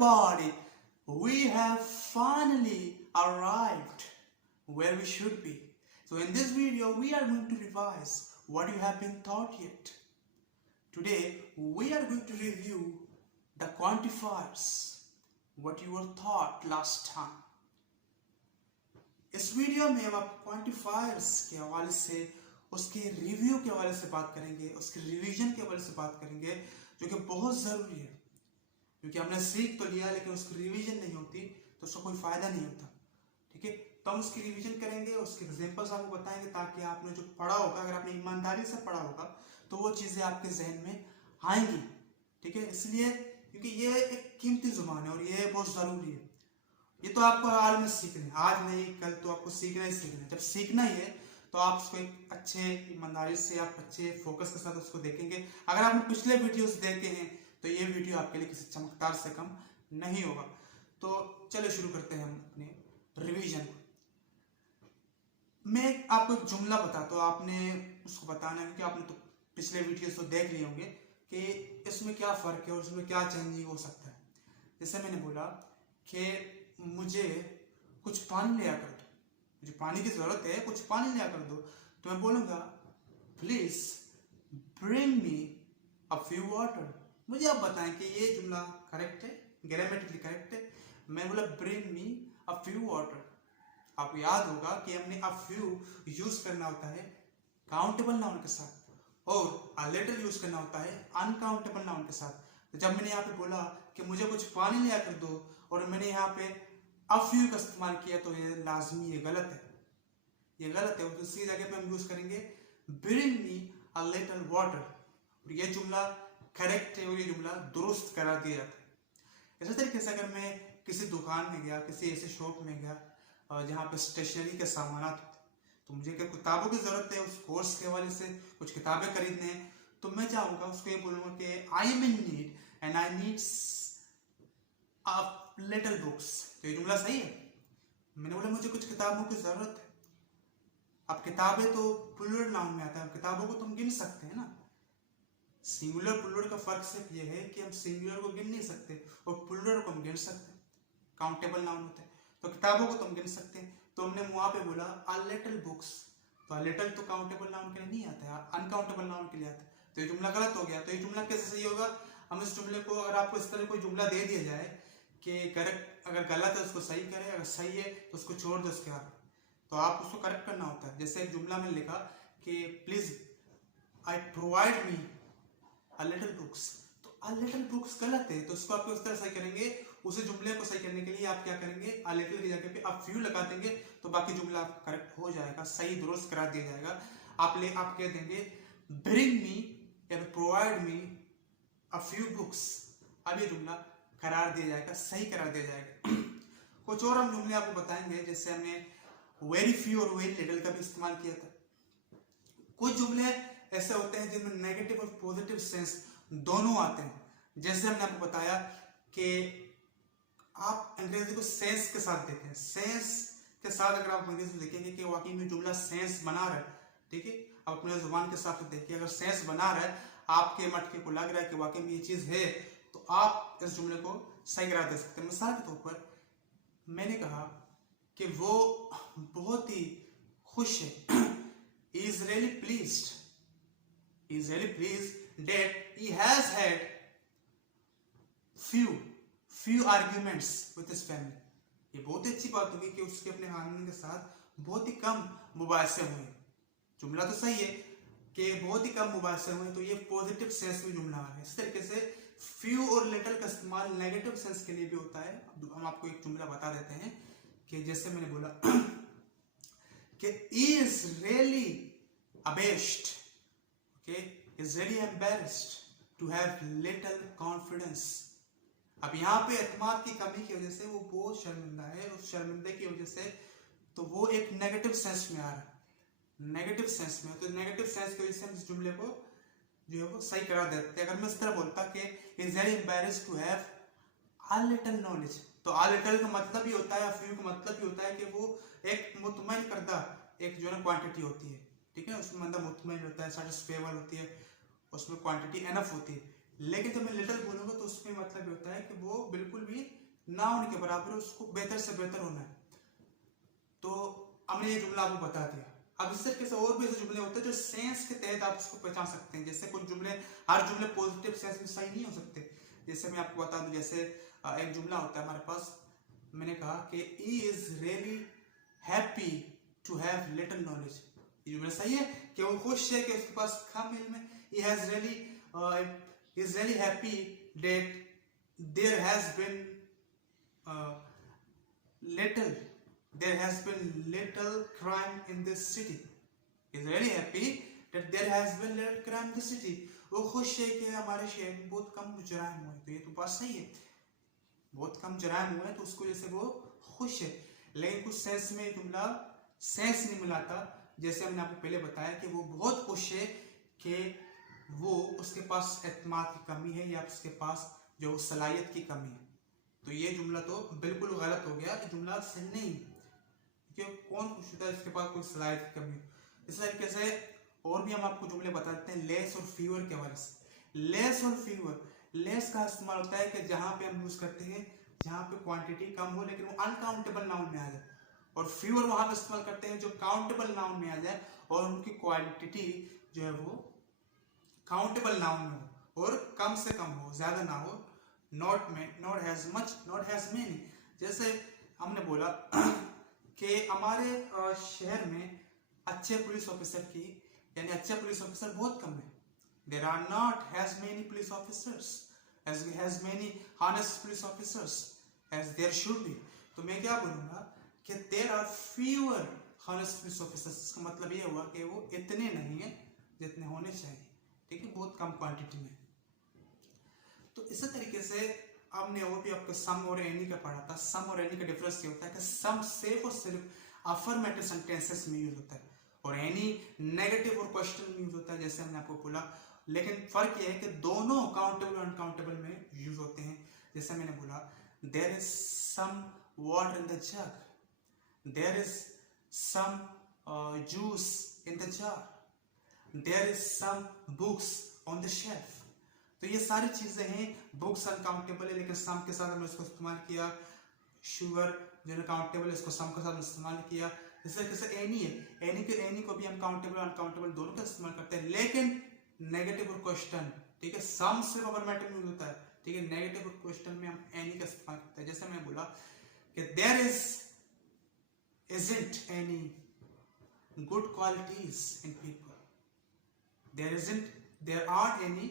everybody, we have finally arrived where we should be. So in this video, we are going to revise what you have been taught yet. Today, we are going to review the quantifiers, what you were taught last time. इस video में हम आप quantifiers के हवाले से, उसके review के हवाले से बात करेंगे, उसके रिवीजन के हवाले से बात करेंगे, जो कि बहुत ज़रूरी है, क्योंकि हमने सीख तो लिया लेकिन उसकी रिवीजन नहीं होती तो उसका कोई फ़ायदा नहीं होता। ठीक है, तो हम उसकी रिवीजन करेंगे, उसके एग्जांपल्स आपको बताएंगे ताकि आपने जो पढ़ा होगा, अगर आपने ईमानदारी से पढ़ा होगा तो वो चीज़ें आपके जहन में आएंगी। ठीक है, इसलिए क्योंकि ये एक कीमती ज़ुबान है और ये बहुत ज़रूरी है। ये तो आपको हाल में सीखना है, आज नहीं कल तो आपको सीखना ही सीखना है। जब सीखना ही है तो आप उसको एक अच्छे ईमानदारी से, आप अच्छे फोकस के साथ उसको देखेंगे। अगर आपने पिछले वीडियोस देखे हैं तो ये वीडियो आपके लिए किसी चमकदार से कम नहीं होगा। तो चलो शुरू करते हैं हम अपने रिवीजन को। मैं आपको एक जुमला बताता हूँ, आपने उसको बताना है कि आपने तो पिछले वीडियोस तो देख लिए होंगे कि इसमें क्या फ़र्क है और इसमें क्या चेंजिंग हो सकता है। जैसे मैंने बोला कि मुझे कुछ पानी ले आकर दो, मुझे पानी की ज़रूरत है, कुछ पानी ले आकर दो, तो मैं बोलूँगा please bring me a few water. मुझे आप बताएं कि ये जुमला करेक्ट है, ग्रामेटिकली करेक्ट है। मैं बोला bring me a few water. आपको याद होगा कि हमने अ फ्यू यूज़ करना होता है काउंटेबल नाउन के साथ और अ लिटिल यूज़ करना होता है अनकाउंटेबल नाउन के साथ। तो जब मैंने यहाँ पे बोला कि मुझे कुछ पानी ले आकर दो और मैंने यहाँ पे अ फ्यू का इस्तेमाल किया तो ये लाजमी, ये गलत है, ये गलत है। तो इसी जगह पे हम यूज करेंगे bring me a little water और ये जुमला करेक्ट है और ये जुमला दुरुस्त करार दिया जाता है। इसी तरीके से अगर मैं किसी दुकान में गया, किसी ऐसे शॉप में गया जहाँ पे स्टेशनरी के सामान होते, तो मुझे क्या किताबों की जरूरत है, उस कोर्स के हवाले से कुछ किताबें खरीदने हैं, तो मैं चाहूँगा उसको ये बोलूँगा कि I am in need and I needs a little books. तो ये जुमला सही है। मैंने बोला मुझे कुछ किताबों की जरूरत है। अब किताबें तो प्लूरल नाउन में आता है, किताबों को तुम गिन सकते हैं ना। सिंगुलर प्लूरल का फर्क सिर्फ ये है कि हम सिंगुलर को गिन नहीं सकते और प्लूरल को हम गिन सकते हैं, काउंटेबल नाउन होते हैं। तो किताबों को तुम गिन सकते हैं, तो हमने वहां पे बोला अ लिटिल बुक्स। तो अ लिटिल तो काउंटेबल नाउन के लिए नहीं आता है, अनकाउंटेबल नाउन के लिए आता है। तो ये जुमला गलत हो गया। तो ये जुमला कैसे सही होगा? हम इस जुमले को, अगर आपको इस तरह कोई जुमला दे दिया जाए कि करेक्ट, अगर गलत है उसको सही करे, अगर सही है तो उसको छोड़ दो उसके आगे, तो आप उसको करेक्ट करना होता है। जैसे एक जुमला में लिखा कि please I provide me a little books, तो अ लिटिल बुक्स गलत है, तो उसको आपको इस तरह सही करेंगे। उसी जुमले को सही करने के लिए आप क्या करेंगे, अ लिटिल की जगह पे आप फ्यू लगा देंगे, तो बाकी जुमला आपका करेक्ट हो जाएगा, सही दुरुस्त करा दिया जाएगा। आप कह देंगे ब्रिंग मी या provide me a few books. अब ये जुमला करार दिया जाएगा, सही करार दिया जाएगा। कुछ और हम जुमले आपको बताएंगे, जैसे हमने वेरी फ्यू और वेरी लिटिल का भी इस्तेमाल किया था। कुछ जुमले ऐसे होते हैं जिनमें नेगेटिव और पॉजिटिव सेंस दोनों आते हैं। जैसे हमने आपको बताया कि आप अंग्रेजी को सेंस के साथ देखें, सेंस के साथ अगर आप अंग्रेजी में देखेंगे कि वाकई में जुमला सेंस बना रहा है, ठीक है, आप अपने जुबान के साथ देखिए, अगर सेंस बना रहा है, आपके मटके को लग रहा है कि वाकई में ये चीज है, तो आप इस जुमले को सही करा दे सकते हैं। मिसाल के तौर पर मैंने कहा कि वो बहुत ही खुश है, he is really pleased that he has had few arguments with his family। ये बहुत ही अच्छी बात होगी कि उसके अपने खानदान के साथ बहुत ही कम मुबाहिसे हुए। जुमला तो सही है कि बहुत ही कम मुबाहिसे हुए, तो ये पॉजिटिव सेंस में जुमला है। इस तरीके से फ्यू और लिटिल का इस्तेमाल नेगेटिव सेंस के लिए भी होता है। हम आपको एक जुमला बता देते हैं कि जैसे मैंने बोला कि is really abashed, okay, is really embarrassed to have little confidence। अब यहाँ पे एतमाद की कमी की वजह से वो बहुत शर्मिंदा है, उस शर्मिंदे की वजह से तो वो एक नेगेटिव सेंस में आ रहा है, नेगेटिव सेंस में। तो नेगेटिव सेंस की वजह से हम इस जुमले को जो है वो सही करा देते हैं। अगर मैं इस तरह बोलता कि is very embarrassed to have a little knowledge, तो अ लिटिल का मतलब ही होता है, फ्यू का मतलब ही होता है कि वो एक मुतमईन करदा एक जो है क्वांटिटी होती है, ठीक है, उसमें मतलब मुतमईन होता है, सैटिस्फेबल होती है, उसमें क्वांटिटी एनफ होती है। लेकिन जब मैं लिटिल बोलूंगा तो उसमें मतलब ये होता है कि वो बिल्कुल भी ना होने के बराबर है, उसको बेहतर से बेहतर होना है। तो हमने ये जुमला आपको बता दिया। अब इस तरीके से और भी ऐसे जुमले होते हैं जो सेंस के तहत आप इसको पहचान सकते हैं। जैसे कुछ जुमले, हर जुमले पॉजिटिव सेंस में सही नहीं हो सकते। जैसे मैं आपको बता दूं, जैसे एक जुमला होता है हमारे पास, मैंने कहा कि he is really happy to have little knowledge. ये जुमला सही है कि वो खुश है कि उसके पास कम इल्म है। he has really is really happy that there has been little there has been little crime in this city. He is really happy that there has been little crime in the city. वो खुश है कि हमारे शहर में बहुत कम जुराइम हुए। तो ये तो बात सही है, बहुत कम जुराइम हुए तो उसको जैसे वो खुश है। लेकिन कुछ सेंस में जुमला सेंस नहीं मिलाता। जैसे हमने आपको पहले बताया कि वो बहुत खुश है कि वो उसके पास एतमाद की कमी है या उसके पास जो सलाहियत की कमी है। तो ये जुमला तो बिल्कुल गलत हो गया, जुमला सही नहीं। क्योंकि कौन खुश होता है इसके पास कोई सलाहियत की कमी हो। इस तरीके से और भी हम आपको जुमले बता देते हैं लेस और फीवर के हवाले से। लेस और फीवर, लेस का इस्तेमाल होता है कि जहां पे हम यूज करते हैं जहां पे क्वांटिटी कम हो लेकिन वो अनकाउंटेबल नाउन में आ जाए, और फीवर वहां पे इस्तेमाल करते हैं जो काउंटेबल नाउन में आ जाए और उनकी क्वांटिटी जो है वो काउंटेबल नाउन में हो और कम से कम हो, ज्यादा ना हो। Not has much, not has many. जैसे हमने बोला कि हमारे शहर में अच्छे पुलिस ऑफिसर की यानी अच्छे पुलिस ऑफिसर बहुत कम है। There are not has many police officers as we has many honest police officers as there should be। तो मैं क्या बोलूंगा कि there are fewer honest police officers। इसका मतलब ये हुआ कि वो इतने नहीं है जितने होने चाहिए, ठीक है, बहुत कम क्वांटिटी में। तो इसी तरीके से हमने और भी आपको सम और एनी का पढ़ा था। सम और एनी का डिफरेंस ये होता है कि सम सिर्फ और सिर्फ अफर्मेटिव सेंटेंसेस में यूज होता है और एनी नेगेटिव और क्वेश्चन में यूज होता है, जैसे हमने आपको बोला। लेकिन फर्क यह है कि दोनों काउंटेबल और अनकाउंटेबल में यूज होते हैं। जैसे मैंने बोला there is some water in the jug, there is some juice in the jar, there is some books on the shelf. तो ये सारी चीजें हैं। बुक्स अनकाउंटेबल है लेकिन सम के साथ हमने इसको इस्तेमाल किया। शुगर जो काउंटेबल है इसको सम के साथ इस्तेमाल किया। इस तरीके से एनी है, एनी को भी हम काउंटेबल अनकाउंटेबल दोनों का इस्तेमाल करते हैं। लेकिन नेगेटिव और क्वेश्चन, ठीक है, सम सिर्फ अफर्मेटिव में होता है, ठीक है, नेगेटिव और क्वेश्चन में हम एनी का इस्तेमाल करते हैं। जैसे मैं बोला कि there isn't any good qualities in people, there aren't any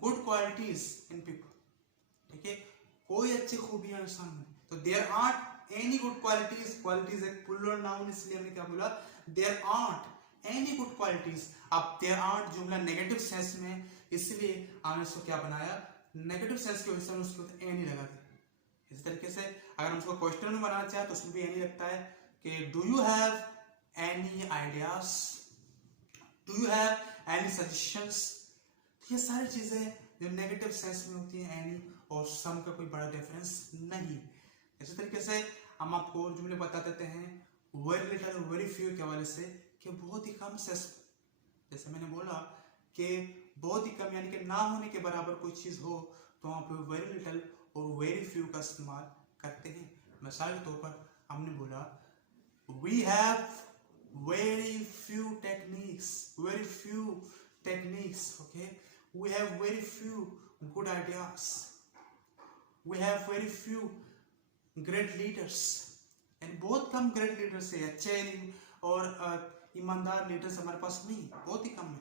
good qualities in people, ठीक है, कोई अच्छी खूबियां इंसान में। तो their art any good qualities, qualities एक प्लूरल नाउन इसलिए हमने क्या बोला their art any good qualities. अब देयर आर्ट जुमला नेगेटिव सेंस में, इसलिए हमने इसको क्या बनाया, नेगेटिव सेंस की वजह से उसको एनी लगा दिया। इस तरीके से अगर हम उसको क्वेश्चन में बनाना चाहे तो उसमें भी एनी लगता है कि do you have any ideas, do you have any suggestions. ये सारी चीजें जो नेगेटिव सेंस में होती हैं एनी और सम का कोई बड़ा डिफरेंस नहीं। इसी तरीके से हम आपको जुमले बता देते हैं वेरी लिटिल और वेरी फ्यू के हवाले से कि बहुत ही कम से, जैसे मैंने बोला कि बहुत ही कम यानी कि ना होने के बराबर कोई चीज हो तो वहां पे वेरी लिटिल और वेरी फ्यू का इस्तेमाल करते हैं। मिसाल के तौर पर हमने बोला we have very few techniques, okay, we have very few good ideas, we have very few great leaders, and बहुत कम great leaders है, अच्छे और ईमानदार लीडर्स हमारे पास नहीं, बहुत ही कम है।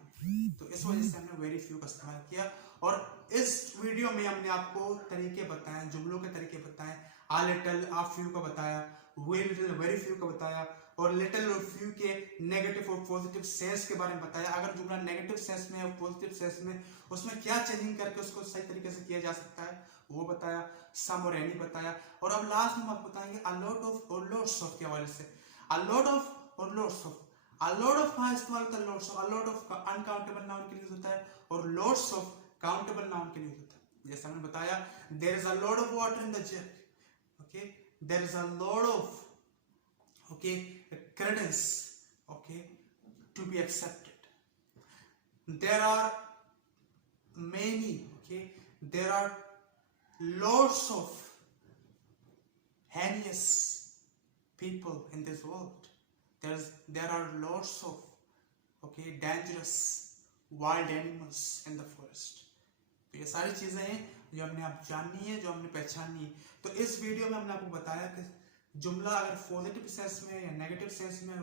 तो इस वजह से हमने वेरी फ्यू का इस्तेमाल किया। और इस वीडियो में हमने आपको तरीके बताए, जुमलों के तरीके बताए, आ लिटिल आ फ्यू का बताया, वेरी लिटिल वेरी फ्यू का बताया और लिटिल और फ्यू के नेगेटिव और पॉजिटिव सेंस के बारे में बताया। अगर जुमला नेगेटिव सेंस में और पॉजिटिव सेंस में उसमें क्या चेंजिंग करके उसको सही तरीके से किया जा सकता है वो बताया। सम और एनी बताया। और अब लास्ट में आप बताएंगे अ लॉट ऑफ और लॉट्स ऑफ के हवाले से। अ लॉट ऑफ और lots of, a lot of का इस्तेमाल होता है lots of, a lot of uncountable noun के लिए होता है और लॉट्स ऑफ काउंटेबल नाउन के लिए होता है। जैसे हमने बताया there is a lot of water in the jug, okay, there is a lot of, okay, credence, okay, to be accepted. There are many, okay, there are lots of heinous people in this world. There are lots of dangerous wild animals in the forest. तो ये सारी चीजें हैं जो हमने आप जाननी है, जो हमने पहचाननी है। तो इस वीडियो में हमने आपको बताया कि जुमला अगर पॉजिटिव सेंस में या नेगेटिव सेंस में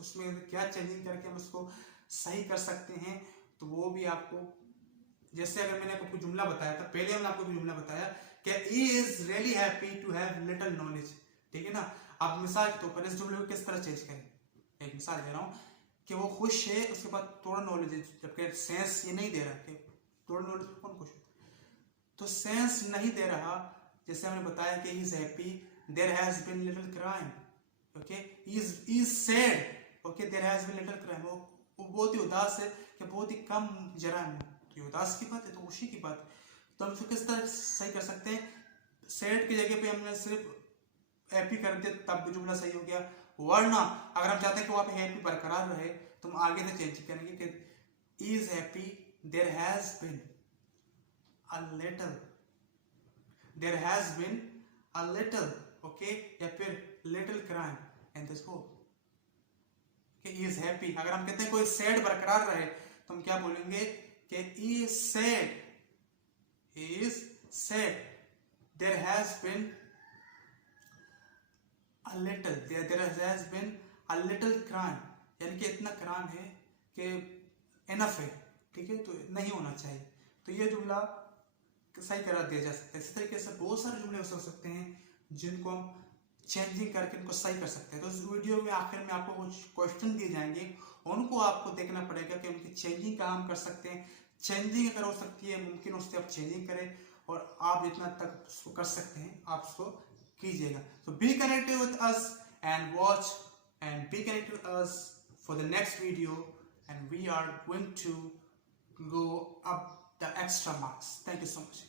उसमें क्या चेंजिंग करके हम उसको सही कर सकते हैं। तो वो भी आपको, जैसे अगर मैंने आपको जुमला बताया था, पहले हमने आपको जुमला बताया कि he is really happy to have little knowledge, ठीक है ना। आप मिसाल के तौर पर इस जुमले को किस तरह चेंज करें, एक मिसाल दे रहा हूँ कि वो खुश है, उसके बाद थोड़ा नॉलेज है, जबकि सेंस ये नहीं दे रहा कि थोड़ा नॉलेज कौन खुश है, तो सेंस नहीं दे रहा। जैसे हमने बताया कि he is happy, there has been little crime, okay, he is sad, okay, there has been little crime, वो बहुत ही उदास है कि बहुत ही कम जराइम है। तो ये उदास की बात है, तो खुशी की बात है। तो हम इसको किस तरह सही कर सकते हैं, सैड की जगह पे हमने सिर्फ हैप्पी कर दिया तब भी जुमला सही हो गया। वरना अगर हम चाहते हैं कि वहां पे हैप्पी बरकरार रहे तो हम आगे से चेंज करेंगे कि is happy, there has been a little, there has been a little, okay, या फिर little crime in this world. Is happy, अगर हम कहते हैं कोई सैड बरकरार रहे तो हम क्या बोलेंगे कि is sad, there has been a little, there has been a little crime, यानी कि इतना क्राइम है कि इनफ है, ठीक है, तो नहीं होना चाहिए। तो ये जुमला सही करा दिया जा सकता है। इसी तरीके से बहुत सारे जुमले हो सकते हैं जिनको हम चेंजिंग करके इनको सही कर सकते हैं। तो इस वीडियो में आखिर में आपको कुछ क्वेश्चन दिए जाएंगे, उनको आपको देखना पड़ेगा कि उनकी चेंजिंग कहाँ हम कर सकते हैं। चेंजिंग अगर हो सकती है, मुमकिन उससे आप चेंजिंग करें और आप जितना तक उसको कर सकते हैं आप उसको कीजिएगा। तो be connected with us and watch and be connected with us for the next video and we are going to go up the extra marks. Thank you so much.